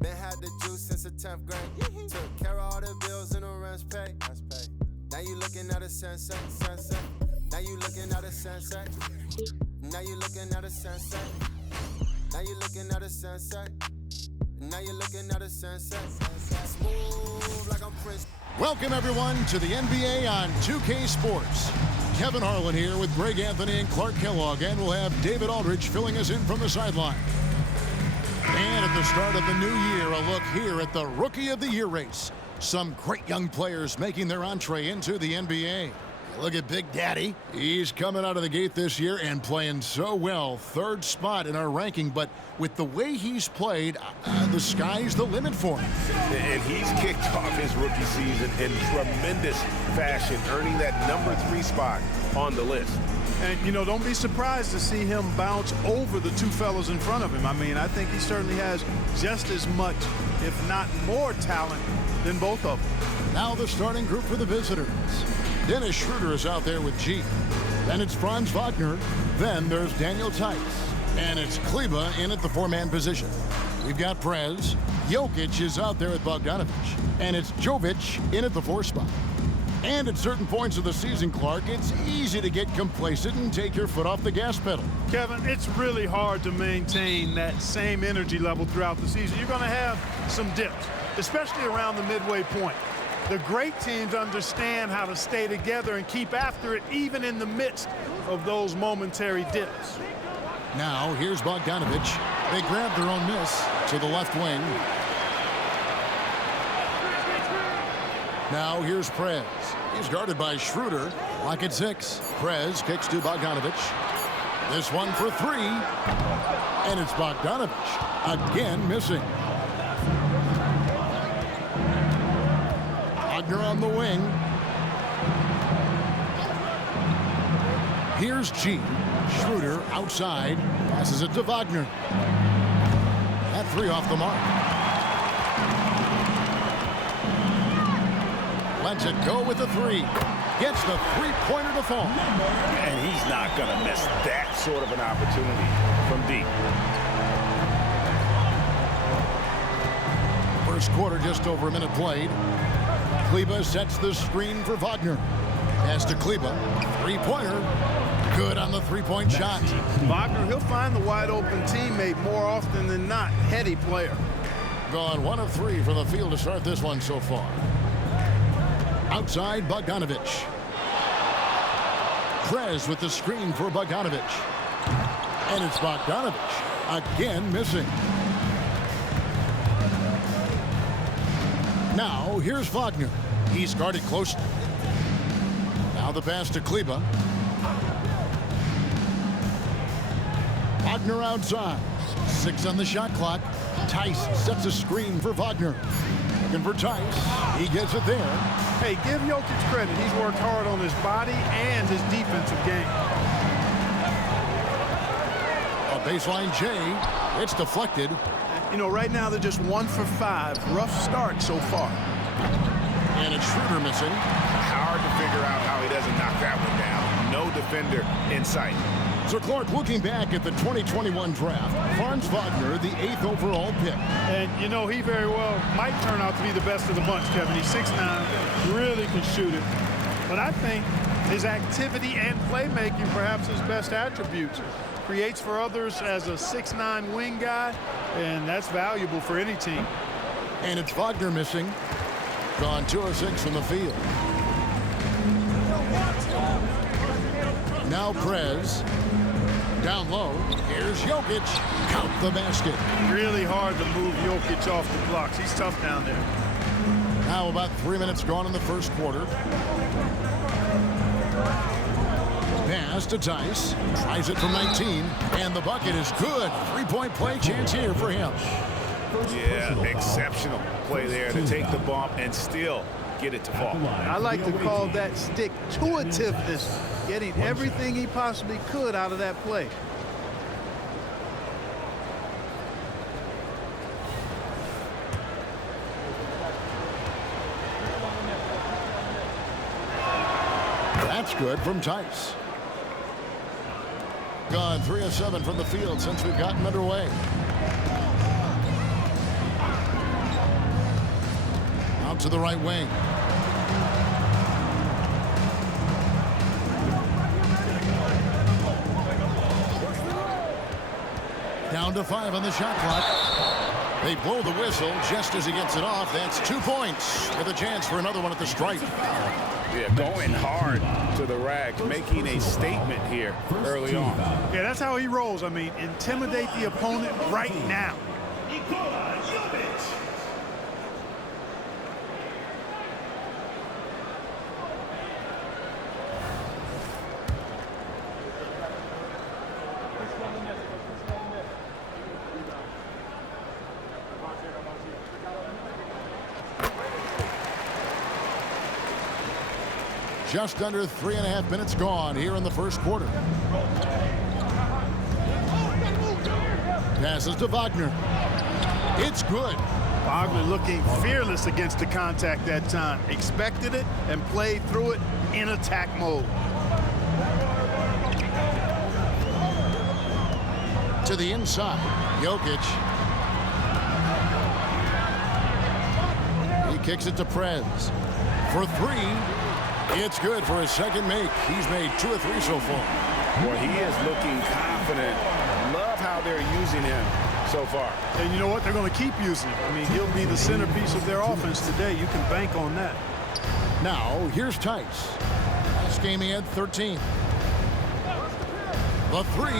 Been had the juice since the 10th grade. Took care of all the bills and the rent's paid. Now you looking at a sensei. Now you looking at a sensei. Now you looking at a sensei. Now you looking at a sensei. Now you're looking at a sensei. Smooth like I'm Prince. Welcome everyone to the NBA on 2K Sports. Kevin Harlan here with Greg Anthony and Clark Kellogg, and we'll have David Aldridge filling us in from the sideline. And at the start of the new year, a look here at the Rookie of the Year race. Some great young players making their entree into the NBA. Look at Big Daddy. He's coming out of the gate this year and playing so well. Third spot in our ranking, but with the way he's played, the sky's the limit for him. And he's kicked off his rookie season in tremendous fashion, earning that number 3 spot on the list. And, you know, don't be surprised to see him bounce over the two fellas in front of him. I mean, I think he certainly has just as much, if not more talent than both of them. Now the starting group for the visitors. Dennis Schroeder is out there with G. Then it's Franz Wagner. Then there's Daniel Tice. And it's Kleba in at the 4-man position. We've got Prez. Jokic is out there with Bogdanovic. And it's Jovic in at the 4 spot. And at certain points of the season, Clark, it's easy to get complacent and take your foot off the gas pedal. Kevin, it's really hard to maintain that same energy level throughout the season. You're going to have some dips, especially around the midway point. The great teams understand how to stay together and keep after it even in the midst of those momentary dips. Now, here's Bogdanovic. They grab their own miss to the left wing. Now, here's Prez. He's guarded by Schroeder. Lock at 6. Prez kicks to Bogdanovic. This one for 3. And it's Bogdanovic again missing. Wagner on the wing. Here's G. Schroeder outside. Passes it to Wagner. That 3 off the mark. Lets it go with the 3. Gets the 3-pointer to fall. And he's not going to miss that sort of an opportunity from deep. First quarter, just over a minute played. Kleba sets the screen for Wagner. Pass to Kleba. 3-pointer. Good on the 3-point shot. Wagner, he'll find the wide-open teammate more often than not. Heady player. Gone 1 of 3 from the field to start this one so far. Outside, Bogdanovic. Prez with the screen for Bogdanovic. And it's Bogdanovic again missing. Now, here's Wagner. He's guarded closely. Now the pass to Kleba. Wagner outside. 6 on the shot clock. Tice sets a screen for Wagner. Looking for Tice. He gets it there. Hey, give Jokic credit. He's worked hard on his body and his defensive game. A baseline J. It's deflected. You know, right now they're just 1 for 5. Rough start so far. And it's Schroeder missing. Hard to figure out how he doesn't knock that one down. No defender in sight. So, Clark, looking back at the 2021 draft, Franz Wagner, the 8th overall pick. And, you know, he very well might turn out to be the best of the bunch, Kevin. He's 6'9", really can shoot it. But I think his activity and playmaking, perhaps his best attributes. Creates for others as a 6'9" wing guy, and that's valuable for any team. And it's Wagner missing. Gone 2 of 6 from the field. Now Prez. Down low. Here's Jokic. Count the basket. Really hard to move Jokic off the blocks. He's tough down there. Now about 3 minutes gone in the first quarter. Pass to Tice. Tries it from 19. And the bucket is good. 3-point play chance here for him. Yeah, exceptional play there to take the bump and still get it to fall. I like to call that stick-to-itiveness, getting everything he possibly could out of that play. That's good from Tice. Gone 3 of 7 from the field since we've gotten underway. out to the right wing. Down to 5 on the shot clock. They blow the whistle just as he gets it off. That's 2 points with a chance for another one at the stripe. Yeah, going hard to the rack, making a statement here early on. Yeah, that's how he rolls. I mean, intimidate the opponent right now. Just under 3.5 minutes gone here in the first quarter. Passes to Wagner. It's good. Wagner looking fearless against the contact that time. Expected it and played through it in attack mode. To the inside. Jokic. He kicks it to Prez. For 3. It's good for his second make. He's made 2 of 3 so far. Well, he is looking confident. Love how they're using him so far. And you know what? They're going to keep using him. I mean, he'll be the centerpiece of their offense today. You can bank on that. Now, here's Tice. Last game he had 13. The 3.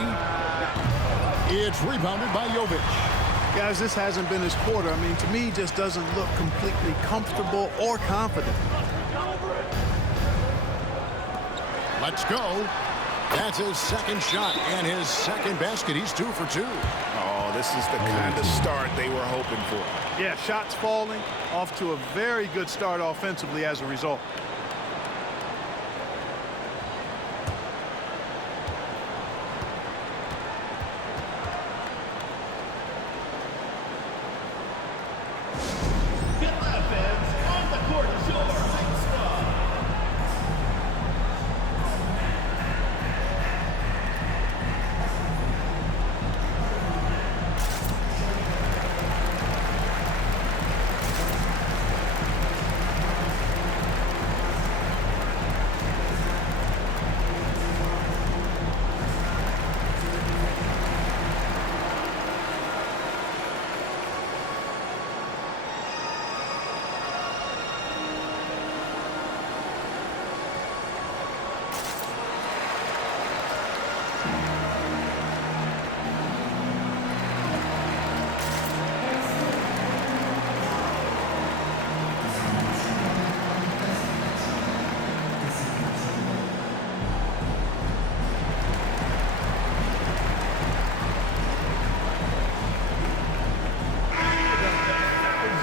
It's rebounded by Jovic. Guys, this hasn't been his quarter. I mean, to me, he just doesn't look completely comfortable or confident. Let's go. That's his second shot and his second basket. He's 2 for 2. Oh, this is the kind of start they were hoping for. Yeah, shots falling, off to a very good start offensively as a result.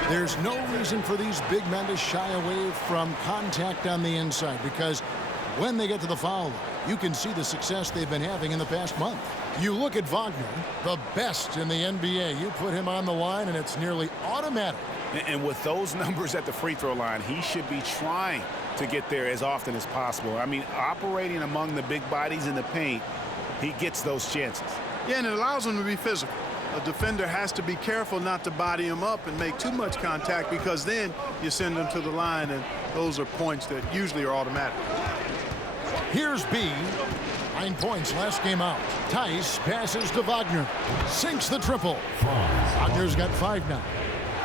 There's no reason for these big men to shy away from contact on the inside, because when they get to the foul line, you can see the success they've been having in the past month. You look at Wagner, the best in the NBA. You put him on the line, and it's nearly automatic. And with those numbers at the free throw line, he should be trying to get there as often as possible. I mean, operating among the big bodies in the paint, he gets those chances. Yeah, and it allows him to be physical. A defender has to be careful not to body him up and make too much contact, because then you send him to the line, and those are points that usually are automatic. Here's B. 9 points last game out. Tice passes to Wagner. Sinks the triple. Wagner's got 5 now.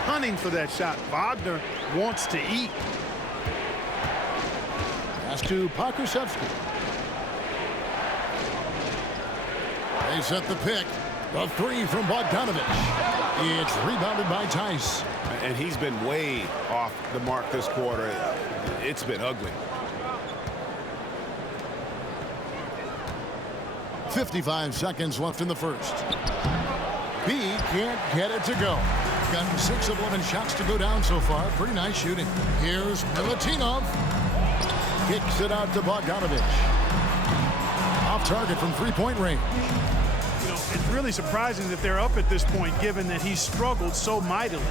Hunting for that shot. Wagner wants to eat. Pass to Pokusevski. They set the pick. The 3 from Bogdanovic. It's rebounded by Tice. And he's been way off the mark this quarter. It's been ugly. 55 seconds left in the first. B can't get it to go. Gotten 6 of 11 shots to go down so far. Pretty nice shooting. Here's Milutinov. Kicks it out to Bogdanovic. Off target from 3-point range. It's really surprising that they're up at this point, given that he struggled so mightily.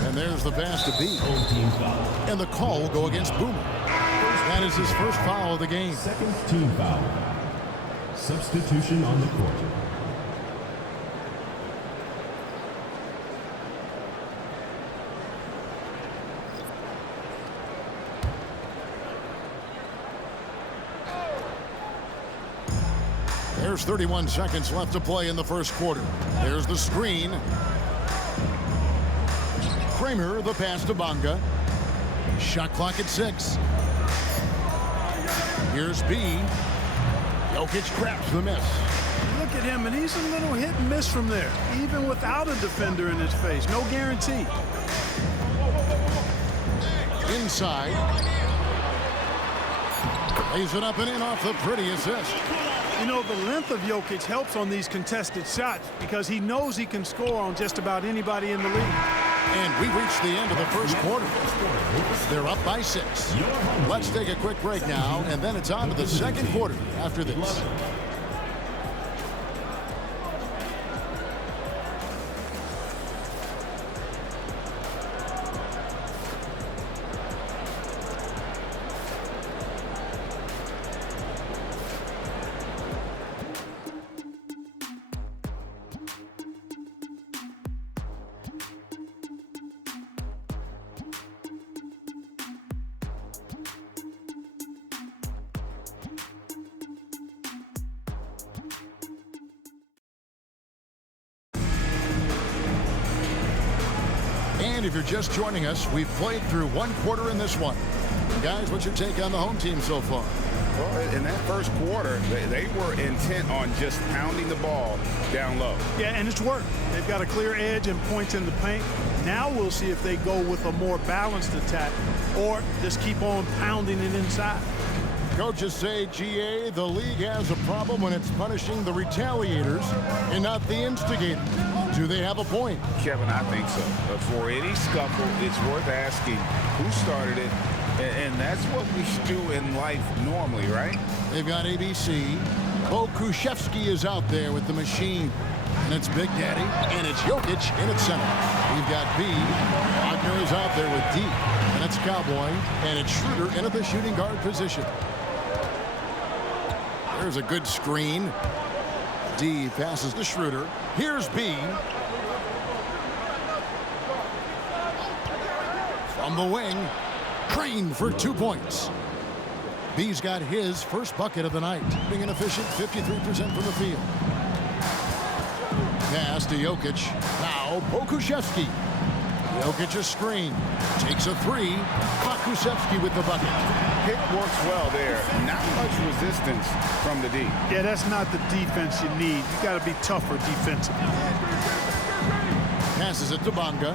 And there's the pass to B. And the call will go against Boomer. That is his first foul of the game. Second team foul. Substitution on the court. There's 31 seconds left to play in the first quarter. There's the screen. Kramer, the pass to Bonga. Shot clock at 6. Here's B. Jokic grabs the miss. Look at him, and he's a little hit and miss from there, even without a defender in his face. No guarantee. Inside. Lays it up and in off the pretty assist. You know, the length of Jokic helps on these contested shots because he knows he can score on just about anybody in the league. And we reached the end of the first quarter. They're up by 6. Let's take a quick break now, and then it's on to the second quarter after this. And if you're just joining us, we've played through one quarter in this one. Guys, what's your take on the home team so far? Well, in that first quarter, they were intent on just pounding the ball down low. Yeah, and it's worked. They've got a clear edge and points in the paint. Now we'll see if they go with a more balanced attack or just keep on pounding it inside. Coaches say, GA, the league has a problem when it's punishing the retaliators and not the instigators. Do they have a point? Kevin, I think so. But for any scuffle, it's worth asking who started it, and that's what we do in life normally, right? They've got ABC. Bo Kushevsky is out there with the machine. And it's Big Daddy, and it's Jokic in its center. We've got B. Wagner is out there with D. And it's Cowboy, and it's Schroeder into the shooting guard position. There's a good screen. D passes to Schroeder. Here's B. From the wing, Crane for 2 points. B's got his first bucket of the night, being an efficient 53% from the field. Pass to Jokic. Now Pokusevski. Jokic a screen. Takes a 3. Pokusevski with the bucket. Pick works well there. Not much resistance from the D. Yeah, that's not the defense you need. You got to be tougher defensively. Passes it to Bonga.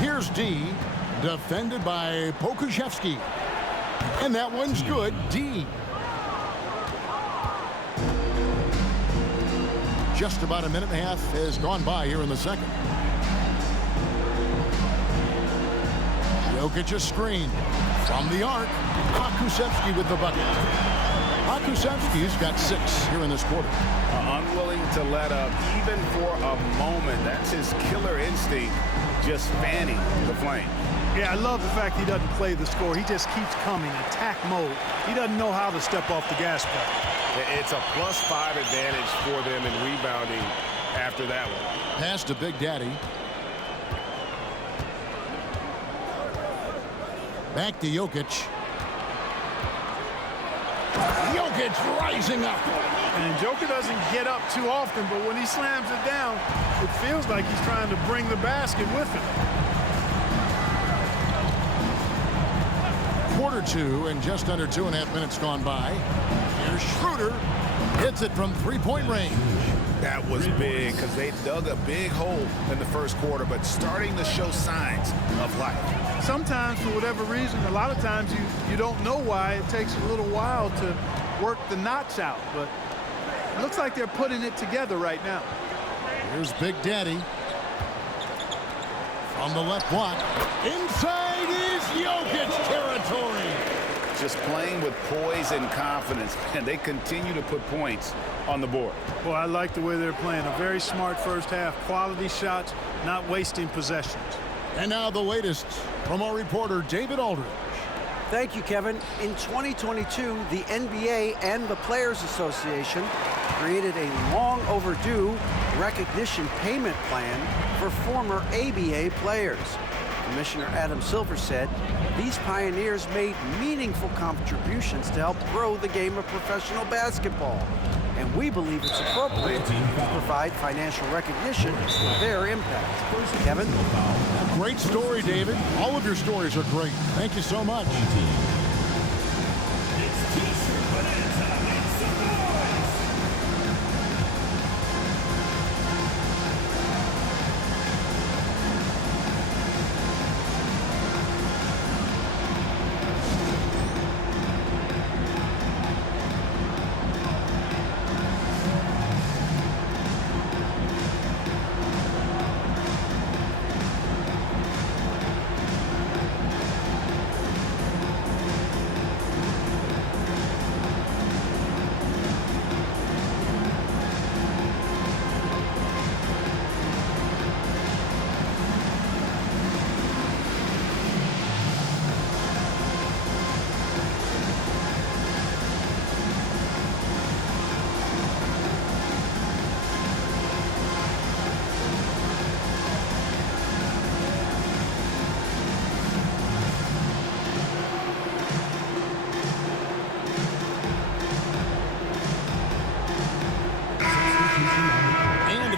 Here's D. Defended by Pokusevski. And that one's good. D. Just about a minute and a half has gone by here in the second. Jokic a screen. From the arc, Pokusevski with the bucket. Pokusevski's got 6 here in this quarter. Unwilling to let up even for a moment. That's his killer instinct, just fanning the flame. Yeah, I love the fact he doesn't play the score. He just keeps coming, attack mode. He doesn't know how to step off the gas pedal. It's a +5 advantage for them in rebounding after that one. Pass to Big Daddy. Back to Jokic. Jokic rising up. And Joker doesn't get up too often, but when he slams it down, it feels like he's trying to bring the basket with him. Quarter 2 and just under 2.5 minutes gone by. Here's Schroeder. Hits it from 3-point range. That was big because they dug a big hole in the first quarter, but starting to show signs of life. Sometimes, for whatever reason, a lot of times you don't know why. It takes a little while to work the knots out, but it looks like they're putting it together right now. Here's Big Daddy. From the left block. Inside is Jokic territory. Just playing with poise and confidence, and they continue to put points on the board. Well, I like the way they're playing. A very smart first half. Quality shots, not wasting possessions. And now the latest from our reporter, David Aldridge. Thank you, Kevin. In 2022, the NBA and the Players Association created a long overdue recognition payment plan for former ABA players. Commissioner Adam Silver said these pioneers made meaningful contributions to help grow the game of professional basketball. And we believe it's appropriate to provide financial recognition for their impact. Kevin? Great story, David. All of your stories are great. Thank you so much.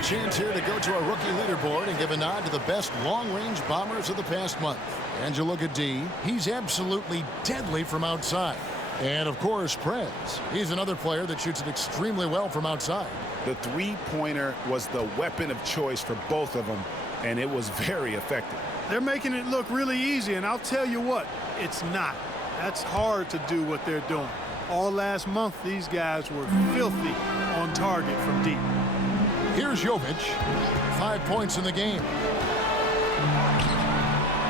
Chance here to go to our rookie leaderboard and give a nod to the best long-range bombers of the past month. And you look at D, he's absolutely deadly from outside. And of course, Prez, he's another player that shoots it extremely well from outside. The three-pointer was the weapon of choice for both of them, and it was very effective. They're making it look really easy, and I'll tell you what, it's not. That's hard to do what they're doing. All last month, these guys were filthy on target from deep. Here's Jovic, 5 points in the game.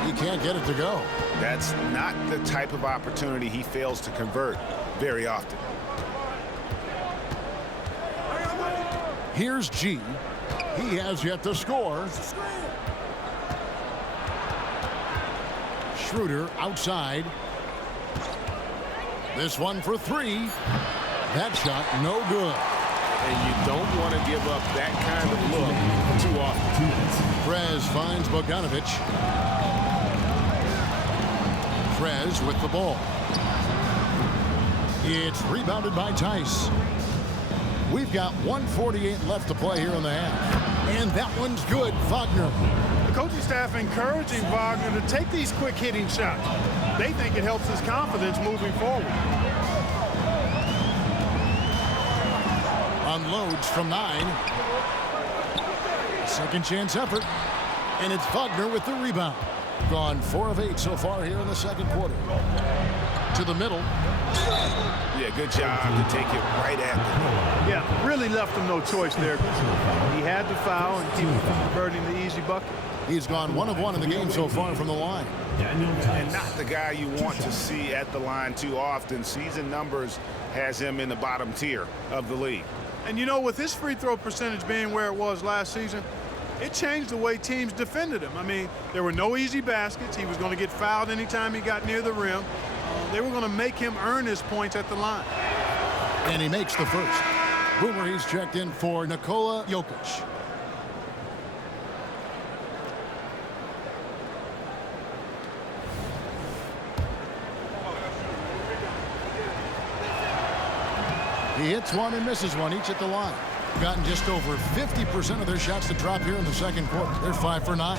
He can't get it to go. That's not the type of opportunity he fails to convert very often. Here's G. He has yet to score. Schroeder outside. This one for three. That shot no good. And you don't want to give up that kind of look too often. Prez finds Bogdanovic. Prez with the ball. It's rebounded by Tice. We've got 1:48 left to play here in the half. And that one's good. Wagner. The coaching staff encouraging Wagner to take these quick hitting shots. They think it helps his confidence moving forward. Unloads from 9. Second chance effort. And it's Wagner with the rebound. Gone 4 of 8 so far here in the second quarter. To the middle. Yeah, good job to take it right at them. Yeah, really left him no choice there. He had to foul and keep converting the easy bucket. He's gone 1 of 1 in the game so far from the line. And not the guy you want to see at the line too often. Season numbers has him in the bottom tier of the league. And you know, with his free throw percentage being where it was last season, it changed the way teams defended him. I mean, there were no easy baskets. He was going to get fouled anytime he got near the rim. They were going to make him earn his points at the line. And he makes the first. Boomer, he's checked in for Nikola Jokic. He hits one and misses one, each at the line. Gotten just over 50% of their shots to drop here in the second quarter. They're 5 for 9.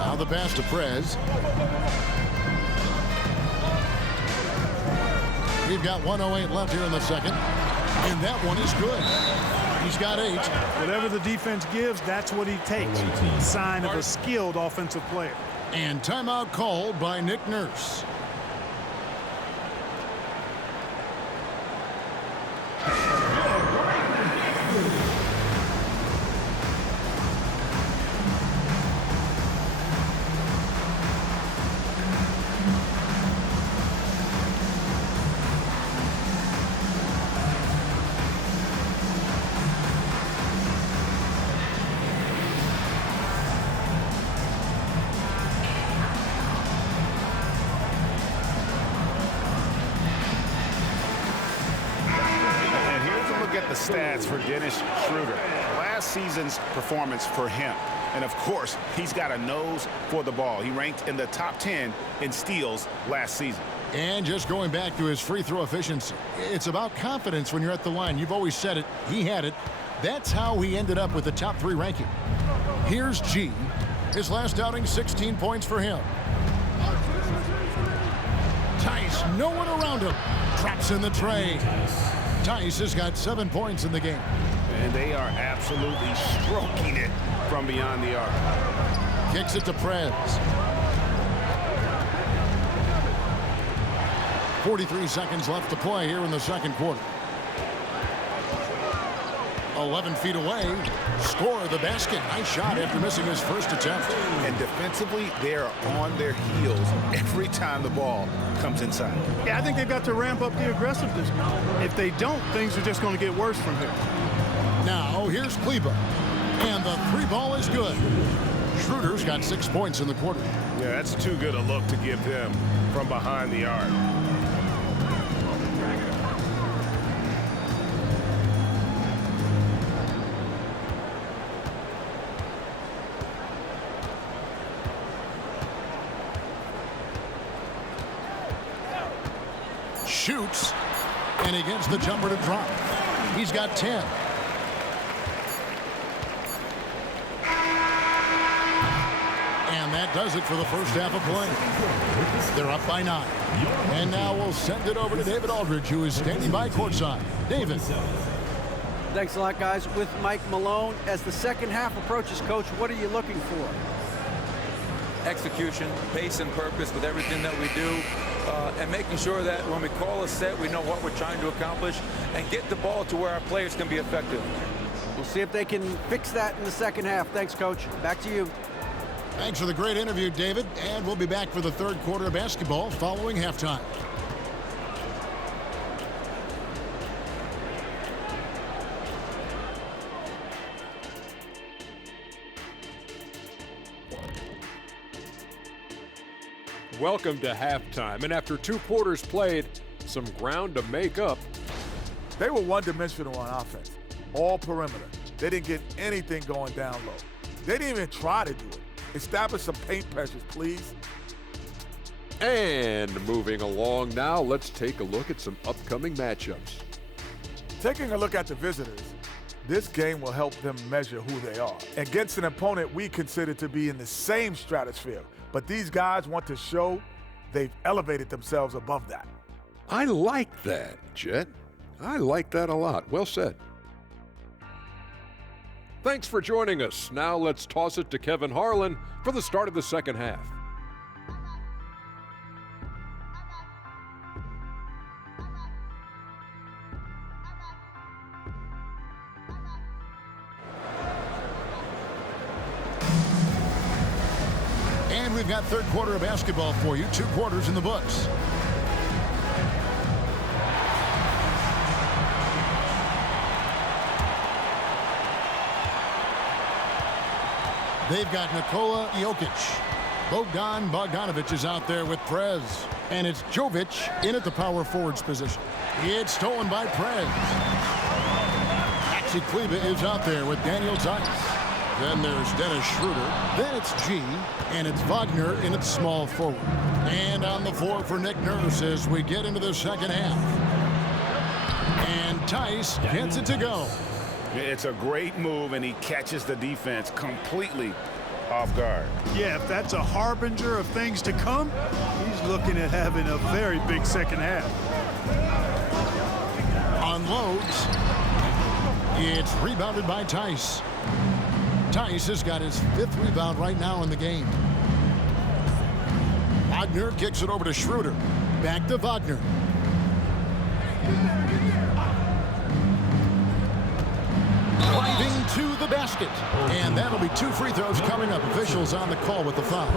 Now the pass to Prez. We've got 1:08 left here in the second. And that one is good. He's got 8. Whatever the defense gives, that's what he takes. A sign of a skilled offensive player. And timeout called by Nick Nurse. Stats for Dennis Schroeder. Last season's performance for him. And, of course, he's got a nose for the ball. He ranked in the top 10 in steals last season. And just going back to his free throw efficiency, it's about confidence when you're at the line. You've always said it. He had it. That's how he ended up with the top 3 ranking. Here's G. His last outing, 16 points for him. Tice, no one around him. Drops in the tray. Tice has got 7 points in the game. And they are absolutely stroking it from beyond the arc. Kicks it to Prez. 43 seconds left to play here in the second quarter. 11 feet away. Score the basket. Nice shot after missing his first attempt. And defensively, they're on their heels every time the ball comes inside. Yeah, I think they've got to ramp up the aggressiveness. If they don't, things are just going to get worse from here. Now, here's Kleba. And the 3 ball is good. Schroeder's got 6 points in the quarter. Yeah, that's too good a look to give them from behind the arc. Shoots, and he gets the jumper to drop. He's got 10. And that does it for the first half of play. They're up by 9. And now we'll send it over to David Aldridge, who is standing by courtside. David. Thanks a lot, guys. With Mike Malone, as the second half approaches, Coach, what are you looking for? Execution, pace and purpose with everything that we do, and making sure that when we call a set, we know what we're trying to accomplish and get the ball to where our players can be effective. We'll see if they can fix that in the second half. Thanks, Coach. Back to you. Thanks for the great interview, David. And we'll be back for the third quarter of basketball following halftime. Welcome to halftime, and after 2 quarters played, some ground to make up. They were one-dimensional on offense, all perimeter. They didn't get anything going down low. They didn't even try to do it. Establish some paint pressures, please. And moving along now, let's take a look at some upcoming matchups. Taking a look at the visitors, this game will help them measure who they are against an opponent we consider to be in the same stratosphere. But these guys want to show they've elevated themselves above that. I like that, Jet. I like that a lot. Well said. Thanks for joining us. Now let's toss it to Kevin Harlan for the start of the second half. And we've got third quarter of basketball for you. 2 quarters in the books. They've got Nikola Jokic. Bogdanovic is out there with Prez. And it's Jovic in at the power forwards position. It's stolen by Prez. Maxi Kleba is out there with Daniel Tice. Then there's Dennis Schroeder. Then it's G. And it's Wagner in at small forward. And on the floor for Nick Nurse as we get into the second half. And Tice gets it to go. It's a great move, and he catches the defense completely off guard. Yeah, if that's a harbinger of things to come, he's looking at having a very big second half. Unloads. It's rebounded by Tice. Tice has got his 5th rebound right now in the game. Wagner kicks it over to Schroeder. Back to Wagner. Driving to the basket. And that'll be 2 free throws coming up. Officials on the call with the foul.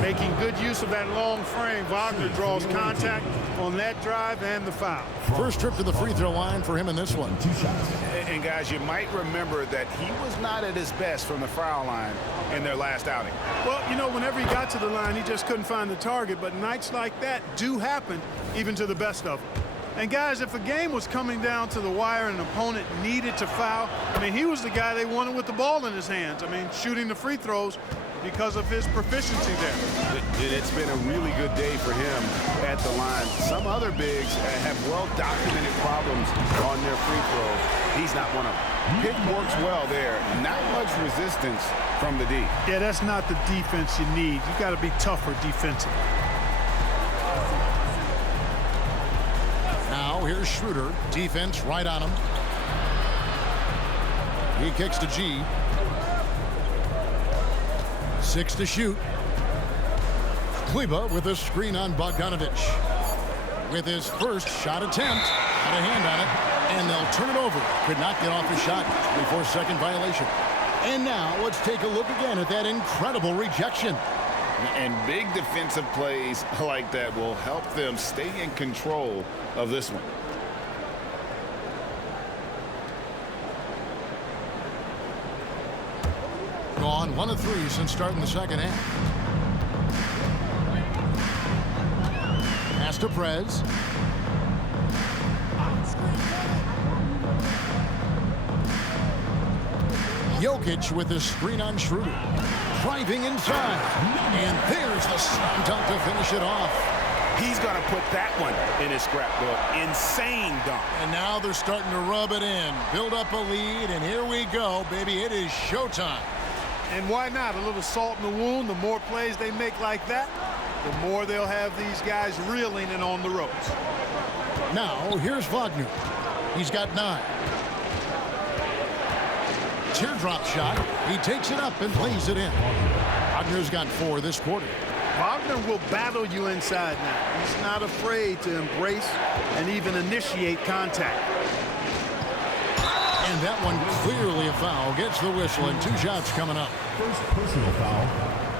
Making good use of that long frame. Wagner draws contact on that drive and the foul. First trip to the free throw line for him in this one. 2 shots. And guys, you might remember that he was not at his best from the foul line in their last outing. Well, you know, whenever he got to the line, he just couldn't find the target. But nights like that do happen, even to the best of them. And guys, if a game was coming down to the wire and an opponent needed to foul, I mean, he was the guy they wanted with the ball in his hands. I mean, shooting the free throws because of his proficiency there. It's been a really good day for him at the line. Some other bigs have well-documented problems on their free throws. He's not one of them. Pick works well there. Not much resistance from the D. Yeah, that's not the defense you need. You got to be tougher defensively. Now here's Schroeder. Defense right on him. He kicks to G. 6 to shoot. Kleba with a screen on Bogdanovich. With his first shot attempt. Got a hand on it. And they'll turn it over. Could not get off the shot. 24-second violation. And now let's take a look again at that incredible rejection. And big defensive plays like that will help them stay in control of this one. Gone 1 of 3 since starting the second half. Pass to Prez. Jokic with his screen on Schroeder. Driving inside. And there's the slam dunk to finish it off. He's going to put that one in his scrapbook. Insane dunk. And now they're starting to rub it in. Build up a lead, and here we go, baby. It is showtime. And why not? A little salt in the wound. The more plays they make like that, the more they'll have these guys reeling and on the ropes. Now, here's Wagner. He's got 9. Teardrop shot. He takes it up and plays it in. Wagner's got 4 this quarter. Wagner will battle you inside now. He's not afraid to embrace and even initiate contact. And that one clearly a foul. Gets the whistle and 2 shots coming up. First personal foul.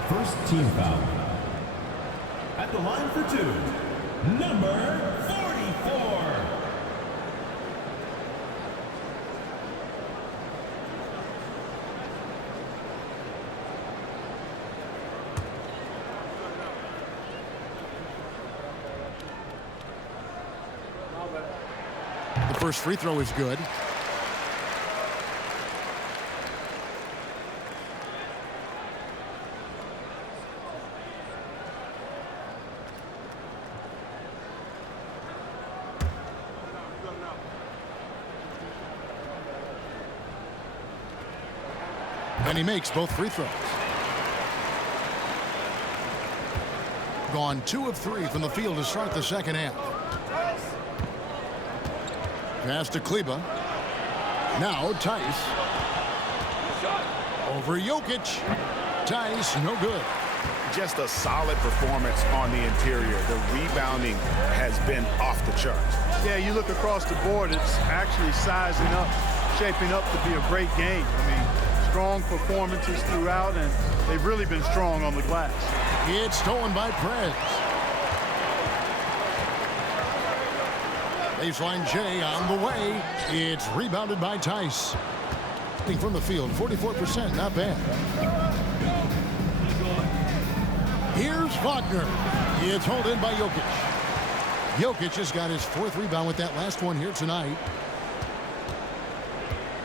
First team foul. At the line for 2, number 44. The first free throw is good. And he makes both free throws. Gone 2 of 3 from the field to start the second half. Pass to Kleba. Now Tice. Over Jokic. Tice, no good. Just a solid performance on the interior. The rebounding has been off the charts. Yeah, you look across the board, it's actually sizing up, shaping up to be a great game. I mean, strong performances throughout, and they've really been strong on the glass. It's stolen by Prez. Baseline J on the way. It's rebounded by Tice. From the field, 44%, not bad. Here's Wagner. It's hauled in by Jokic. Jokic has got his 4th rebound with that last one here tonight.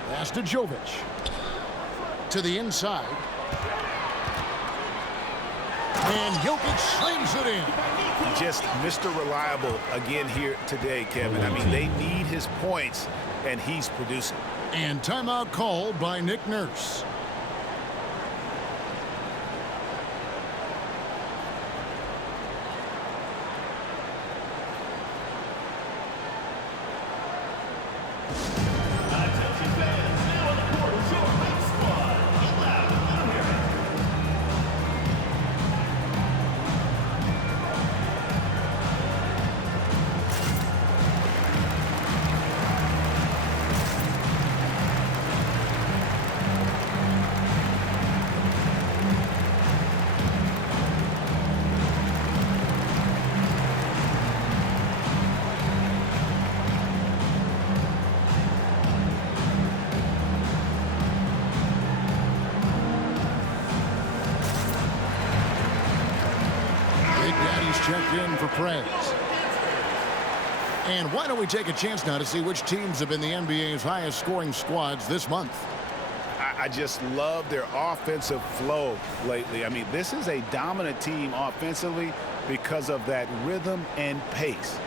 Pass to Jovic. To the inside. And Jokic slams it in. Just Mr. Reliable again here today, Kevin. I mean, they need his points, and he's producing. And timeout called by Nick Nurse. Checked in for Prez. And why don't we take a chance now to see which teams have been the NBA's highest scoring squads this month. I just love their offensive flow lately. I mean, this is a dominant team offensively because of that rhythm and pace.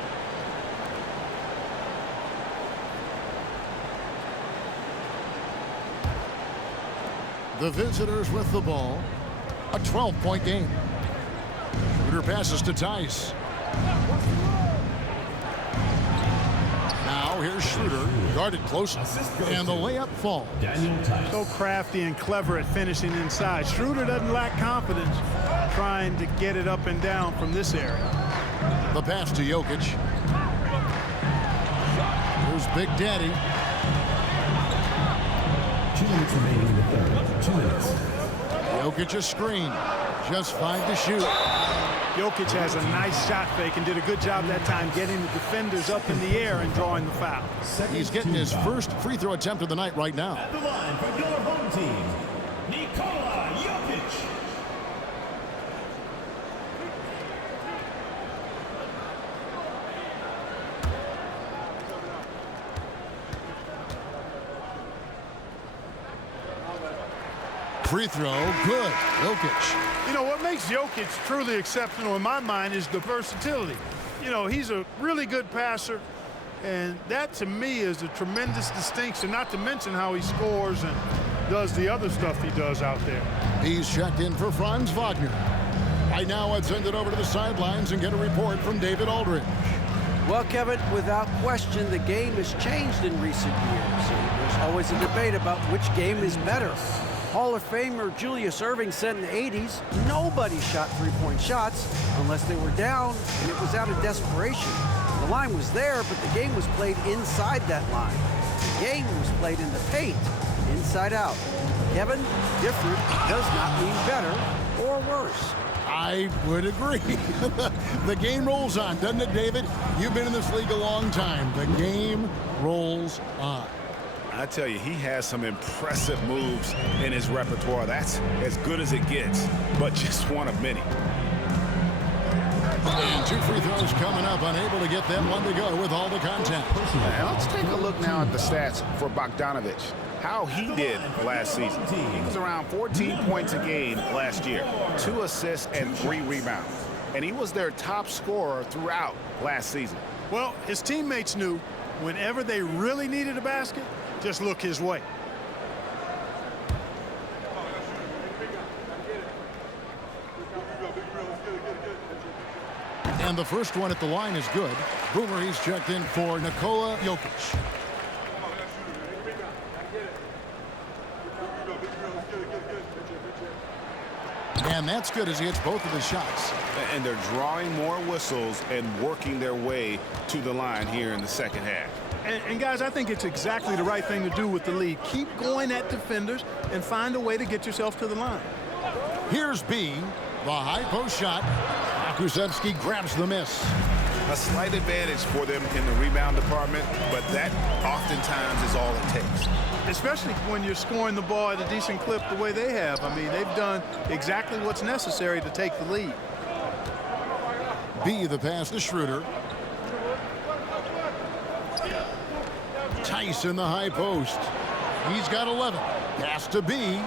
The visitors with the ball. A 12-point game. Shooter passes to Tice. Now here's Schroeder, guarded close, and the layup falls. So crafty and clever at finishing inside. Schroeder doesn't lack confidence trying to get it up and down from this area. The pass to Jokic. Here's Big Daddy. 2 minutes remaining in the third. 2 minutes. Jokic a screen. Just 5 to shoot. Jokic has a nice shot fake and did a good job that time getting the defenders up in the air and drawing the foul. He's getting his first free throw attempt of the night right now. At the line for your home team, Nikola Jokic. Free throw, good. Jokic. You know, what makes Jokic truly exceptional in my mind is the versatility. You know, he's a really good passer, and that to me is a tremendous distinction, not to mention how he scores and does the other stuff he does out there. He's checked in for Franz Wagner. Right now, I'd send it over to the sidelines and get a report from David Aldridge. Well, Kevin, without question, the game has changed in recent years. There's always a debate about which game is better. Hall of Famer Julius Erving said in the 80s, nobody shot three-point shots unless they were down, and it was out of desperation. The line was there, but the game was played inside that line. The game was played in the paint, inside out. Kevin, different does not mean better or worse. I would agree. The game rolls on, doesn't it, David? You've been in this league a long time. The game rolls on. I tell you, he has some impressive moves in his repertoire. That's as good as it gets, but just one of many. And 2 free throws coming up, unable to get that one to go with all the contact. Now let's take a look now at the stats for Bogdanovic. How he did last season. He was around 14 points a game last year, 2 assists and 3 rebounds. And he was their top scorer throughout last season. Well, his teammates knew whenever they really needed a basket, just look his way. And the first one at the line is good. Boomer, he's checked in for Nikola Jokic. And that's good as he hits both of his shots. And they're drawing more whistles and working their way to the line here in the second half. And guys, I think it's exactly the right thing to do with the lead. Keep going at defenders and find a way to get yourself to the line. Here's B, the high post shot. Kuznetsky grabs the miss. A slight advantage for them in the rebound department, but that oftentimes is all it takes. Especially when you're scoring the ball at a decent clip the way they have. I mean, they've done exactly what's necessary to take the lead. B, the pass to Schroeder. Tice in the high post. He's got 11. Pass to B.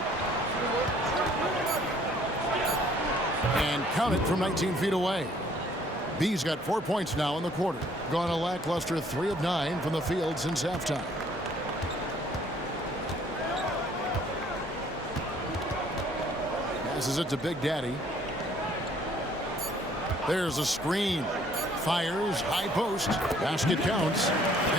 And count it from 19 feet away. B's got 4 points now in the quarter. Gone a lackluster 3 of 9 from the field since halftime. Passes it to Big Daddy. There's a screen. Fires, high post. Basket counts.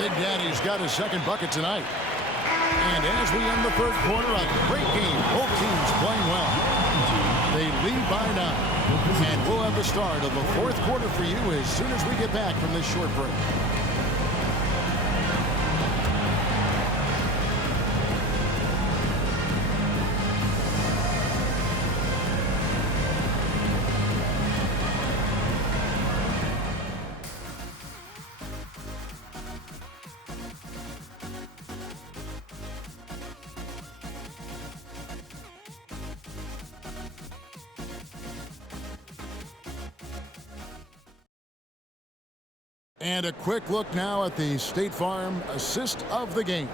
Big Daddy's got his second bucket tonight. And as we end the third quarter, a great game. Both teams playing well. They lead by 9. And we'll have the start of the fourth quarter for you as soon as we get back from this short break. And a quick look now at the State Farm assist of the game.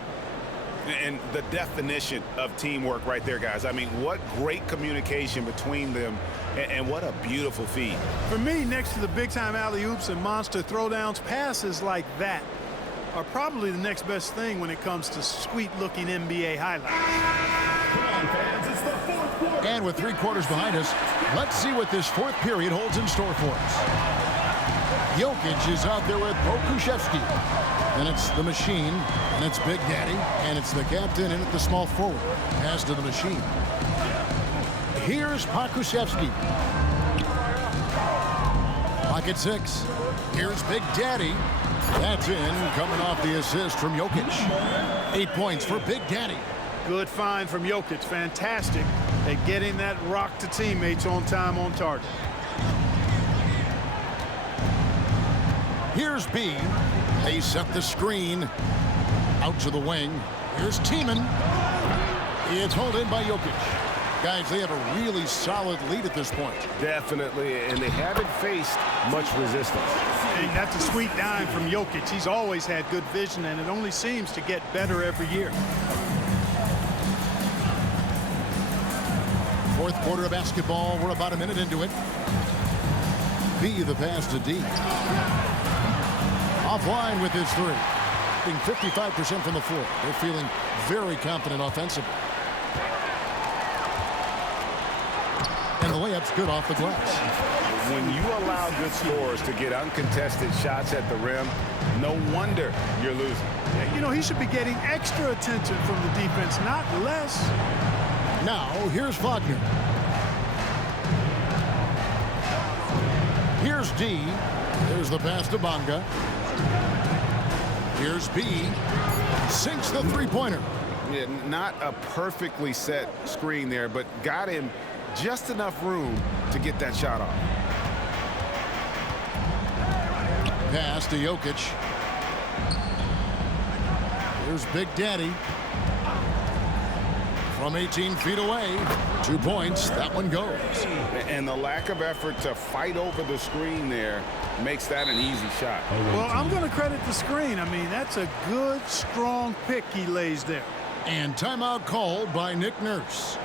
And the definition of teamwork right there, guys. I mean, what great communication between them, and what a beautiful feed. For me, next to the big-time alley-oops and monster throwdowns, passes like that are probably the next best thing when it comes to sweet-looking NBA highlights. Come on, fans, it's the fourth quarter. And with 3 quarters behind us, let's see what this fourth period holds in store for us. Jokic is out there with Pokusevski. And it's the machine, and it's Big Daddy, and it's the captain in at the small forward. Pass to the machine. Here's Pokusevski. Pocket 6. Here's Big Daddy. That's in, coming off the assist from Jokic. 8 points for Big Daddy. Good find from Jokic. Fantastic at getting that rock to teammates on time, on target. Here's B. They set the screen out to the wing. Here's Tiemann. It's hauled in by Jokic. Guys, they have a really solid lead at this point. Definitely, and they haven't faced much resistance. And that's a sweet dime from Jokic. He's always had good vision, and it only seems to get better every year. Fourth quarter of basketball. We're about a minute into it. B, the pass to D. Offline with his 3. Being 55% from the floor. They're feeling very confident offensively. And the layup's good off the glass. When you allow good scorers to get uncontested shots at the rim, no wonder you're losing. You know, he should be getting extra attention from the defense, not less. Now, here's Wagner. Here's D. There's the pass to Bonga. Here's B. Sinks the three-pointer. Yeah, not a perfectly set screen there, but got him just enough room to get that shot off. Pass to Jokic. Here's Big Daddy. From 18 feet away. 2 points. That one goes. And the lack of effort to fight over the screen there makes that an easy shot. Well, I'm going to credit the screen. I mean, that's a good, strong pick he lays there. And timeout called by Nick Nurse.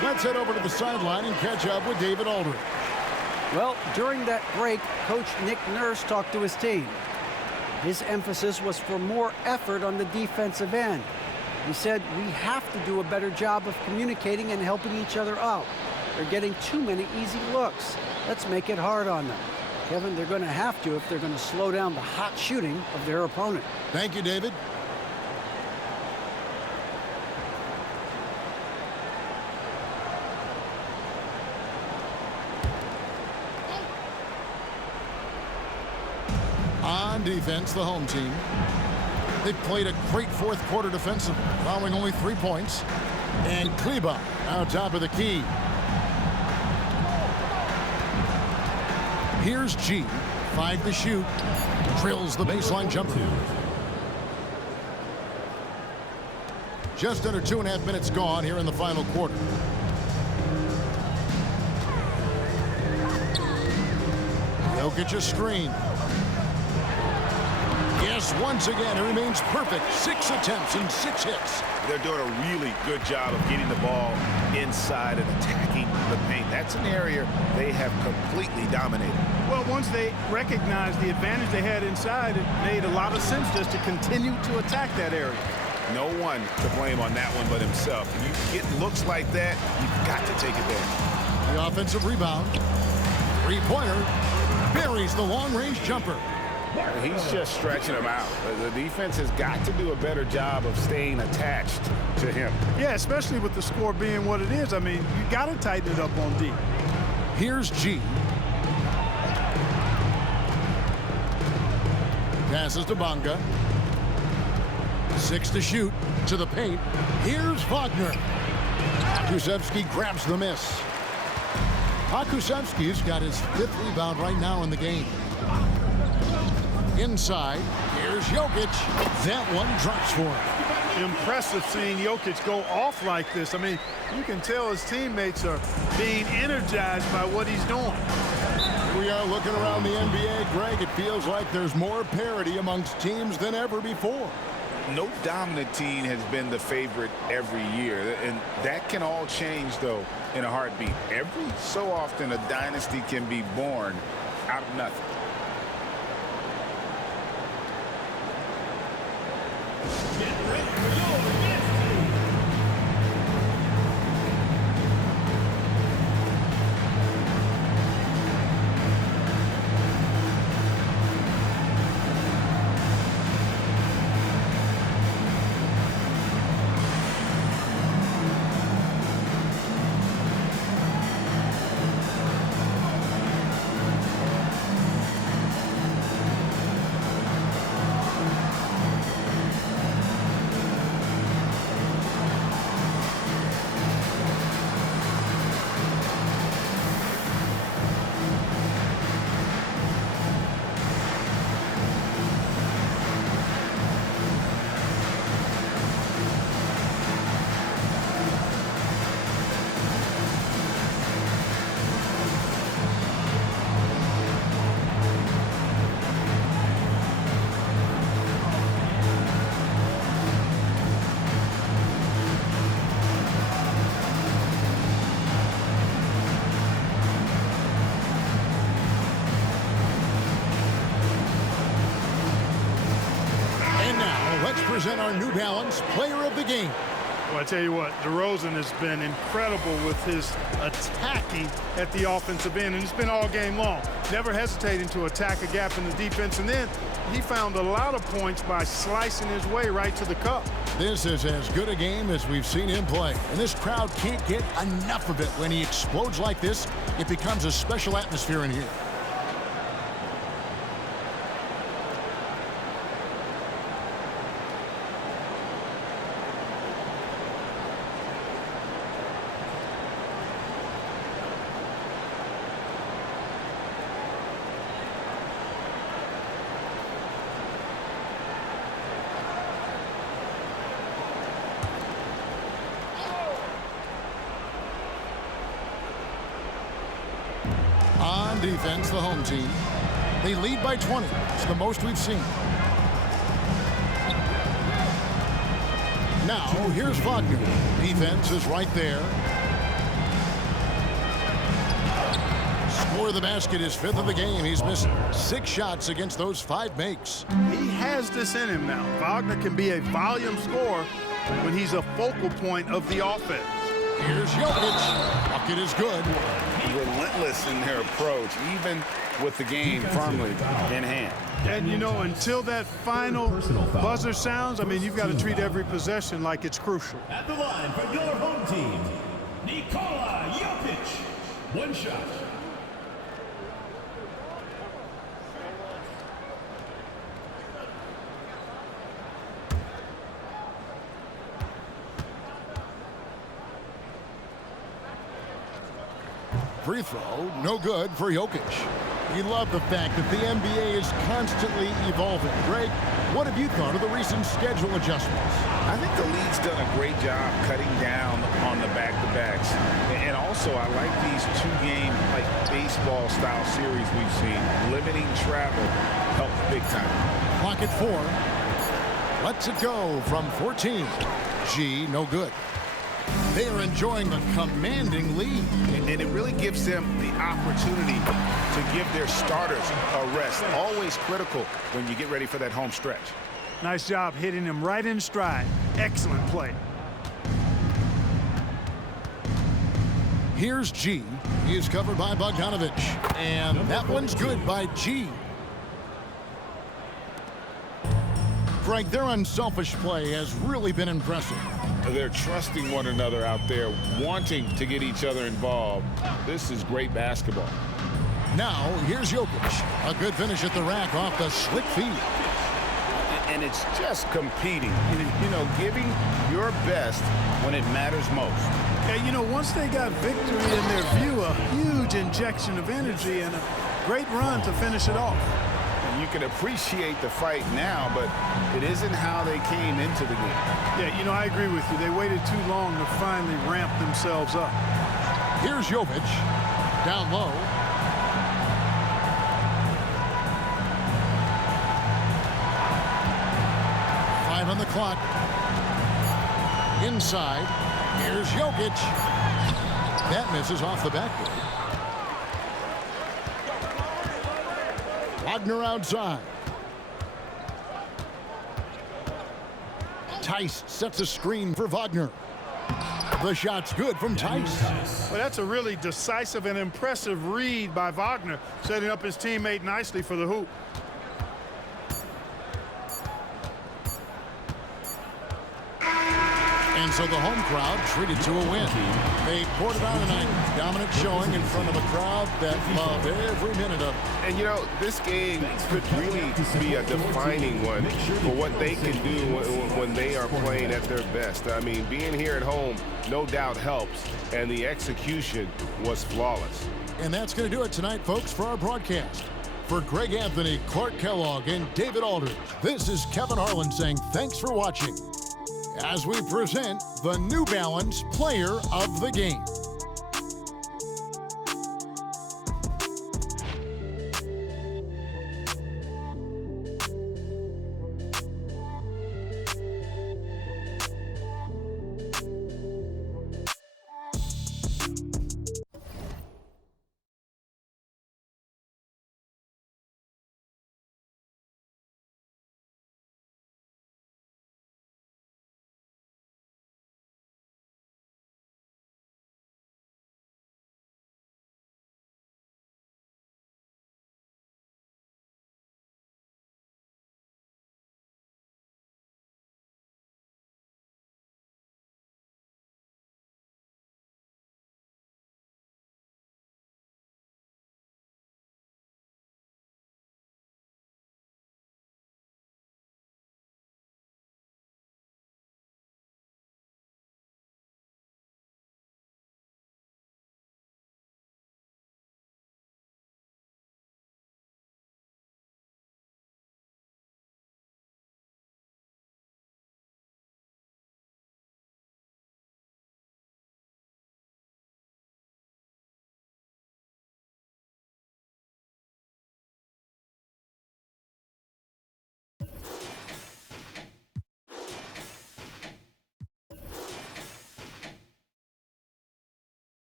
Let's head over to the sideline and catch up with David Aldridge. Well, during that break, Coach Nick Nurse talked to his team. His emphasis was for more effort on the defensive end. He said, we have to do a better job of communicating and helping each other out. They're getting too many easy looks. Let's make it hard on them. Kevin, they're going to have to if they're going to slow down the hot shooting of their opponent. Thank you, David. On defense, the home team. They've played a great fourth quarter defensively, allowing only 3 points. And Kleba out top of the key. Here's G. 5 to shoot. Drills the baseline jumper. Just under 2.5 minutes gone here in the final quarter. Jokic a screen. miss once again. It remains perfect. 6 attempts and 6 hits. They're doing a really good job of getting the ball inside and attacking the paint. That's an area they have completely dominated. Well, once they recognized the advantage they had inside, it made a lot of sense just to continue to attack that area. No one to blame on that one but himself. When you get looks like that, you've got to take it there. The offensive rebound. Three-pointer. Buries the long-range jumper. He's just stretching him out. The defense has got to do a better job of staying attached to him. Yeah, especially with the score being what it is. I mean, you got to tighten it up on D. Here's G. Passes to Bonga. 6 to shoot. To the paint. Here's Wagner. Kusevsky grabs the miss. Kusevsky's got his 5th rebound right now in the game. Inside, here's Jokic. That one drops for him. Impressive seeing Jokic go off like this. I mean, you can tell his teammates are being energized by what he's doing. We are looking around the NBA, Greg. It feels like there's more parity amongst teams than ever before. No dominant team has been the favorite every year, and that can all change, though, in a heartbeat. Every so often, a dynasty can be born out of nothing. Get ready for your next game. Present our New Balance Player of the Game. Well, I tell you what, DeRozan has been incredible with his attacking at the offensive end, and it's been all game long. Never hesitating to attack a gap in the defense, and then he found a lot of points by slicing his way right to the cup. This is as good a game as we've seen him play, and this crowd can't get enough of it. When he explodes like this, it becomes a special atmosphere in here. On defense, the home team. They lead by 20. It's the most we've seen. Now, here's Wagner. Defense is right there. Score of the basket is 5th of the game. He's missed 6 shots against those 5 makes. He has this in him now. Wagner can be a volume scorer when he's a focal point of the offense. Here's Jokic. Bucket is good. Relentless in their approach, even with the game firmly in hand. And, you know, until that final buzzer sounds, I mean, you've got to treat every possession like it's crucial. At the line for your home team, Nikola Jokic. 1 shot. Free throw, no good for Jokic. We love the fact that the NBA is constantly evolving. Greg, what have you thought of the recent schedule adjustments? I think the league's done a great job cutting down on the back-to-backs. And also, I like these 2-game, like baseball-style series we've seen. Limiting travel helps big time. Clock at 4. Lets it go from 14. G, no good. They are enjoying a commanding lead. And it really gives them the opportunity to give their starters a rest. Always critical when you get ready for that home stretch. Nice job hitting him right in stride. Excellent play. Here's G. He is covered by Bogdanovich. And that one's good by G. Frank, their unselfish play has really been impressive. They're trusting one another out there, wanting to get each other involved. This is great basketball. Now, here's Jokic. A good finish at the rack off the slick feed. And it's just competing, you know, giving your best when it matters most. Yeah, you know, once they got victory in their view, a huge injection of energy and a great run to finish it off. You can appreciate the fight now, but it isn't how they came into the game. Yeah, you know, I agree with you. They waited too long to finally ramp themselves up. Here's Jokic. Down low. On the clock. Inside. Here's Jokic. That misses off the backboard. Wagner outside. Tice sets a screen for Wagner. The shot's good from Tice. Well, that's a really decisive and impressive read by Wagner, setting up his teammate nicely for the hoop. And so the home crowd treated to a win. They poured it on tonight. Dominant showing in front of a crowd that loved every minute of it. And, you know, this game could really be a defining one for what they can do when they are playing at their best. I mean, being here at home no doubt helps, and the execution was flawless. And that's going to do it tonight, folks, for our broadcast. For Greg Anthony, Clark Kellogg, and David Aldridge, this is Kevin Harlan saying thanks for watching as we present the New Balance Player of the Game.